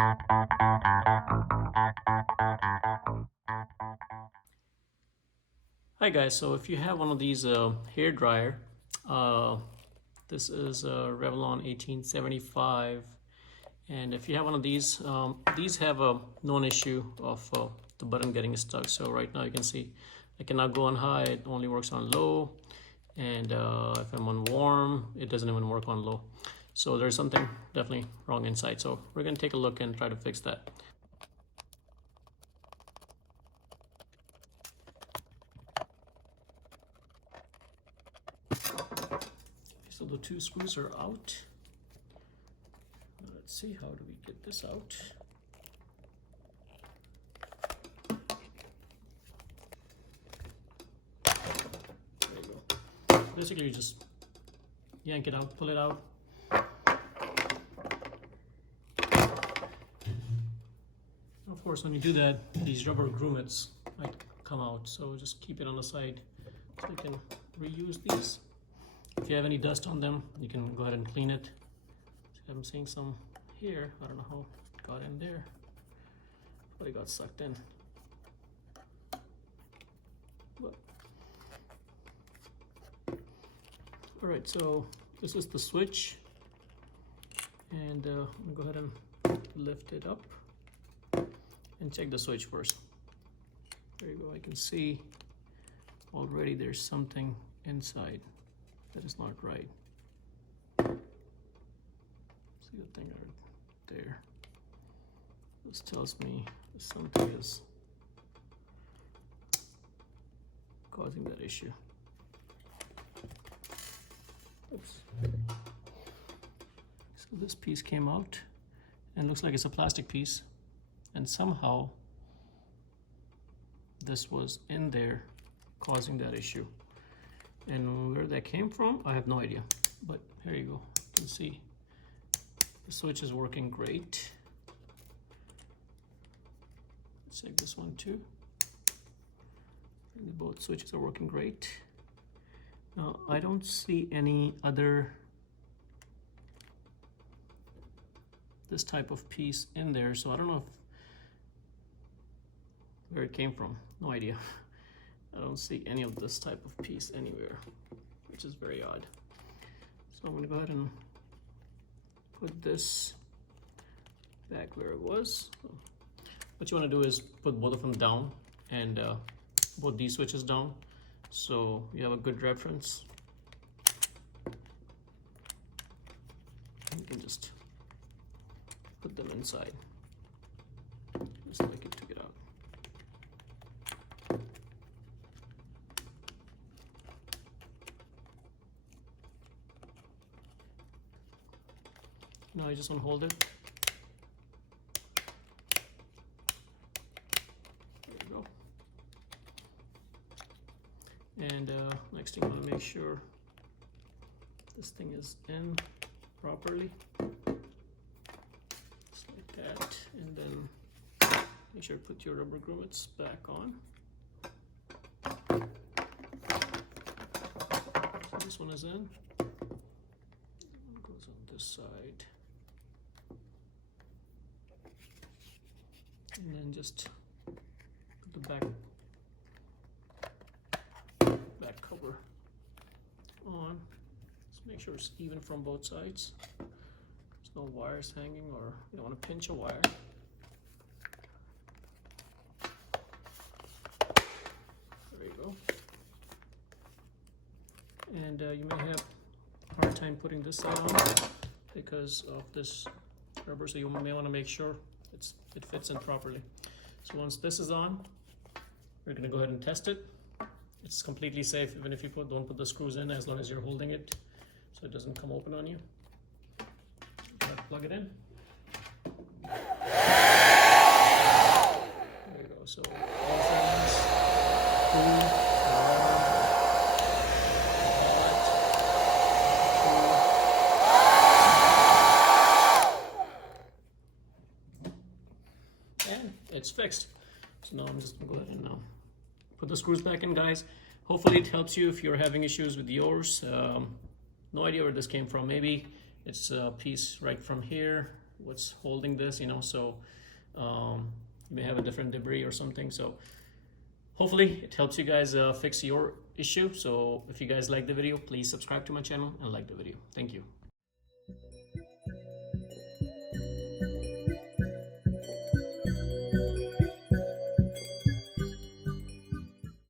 Hi guys, so if you have one of these hair dryer, uh, this is Revlon 1875, and if you have one of these have a known issue of the button getting stuck. So right now you can see I cannot go on high, it only works on low, and if I'm on warm, it doesn't even work on low. So there's something definitely wrong inside. So we're gonna take a look and try to fix that. So the two screws are out. Let's see, how do we get this out? There you go. Basically, you just yank it out, pull it out. Of course, when you do that, these rubber grommets might come out, so just keep it on the side so you can reuse these. If you have any dust on them, you can go ahead and clean it. See, I'm seeing some here. I don't know how it got in there. Probably got sucked in. But all right, so this is the switch, and I'm gonna go ahead and lift it up and check the switch first. There you go. I can see already there's something inside that is not right. See the thing right there? This tells me something is causing that issue. Oops. So this piece came out and looks like it's a plastic piece, and somehow this was in there causing that issue. And where that came from, I have no idea. But here you go. You can see the switch is working great. Let's check this one too. And both switches are working great. Now, I don't see any other this type of piece in there, so I don't know where it came from. No idea. I don't see any of this type of piece anywhere, which is very odd. So I'm gonna go ahead and put this back where it was. What you wanna do is put both of them down, and both these switches down, so you have a good reference. You can just put them inside, just like it took it out. Now I just want to hold it. There you go. And next thing, I want to make sure this thing is in properly, just like that. And then make sure to put your rubber grommets back on. So this one is in. One goes on this side. And then just put the back cover on. Just make sure it's even from both sides. There's no wires hanging, or you don't want to pinch a wire. There you go. And you may have a hard time putting this side on because of this rubber, so you may want to make sure it fits in properly. So once this is on, we're going to go ahead and test it. It's completely safe even if you don't put the screws in, as long as you're holding it so it doesn't come open on you. Plug it in. There you go. So all things, food, and it's fixed. So now I'm just gonna go ahead and now put the screws back in, guys. Hopefully it helps you if you're having issues with yours. No idea where this came from. Maybe it's a piece right from here what's holding this, you know, so you may have a different debris or something. So hopefully it helps you guys fix your issue. So if you guys like the video, please subscribe to my channel and like the video. Thank you.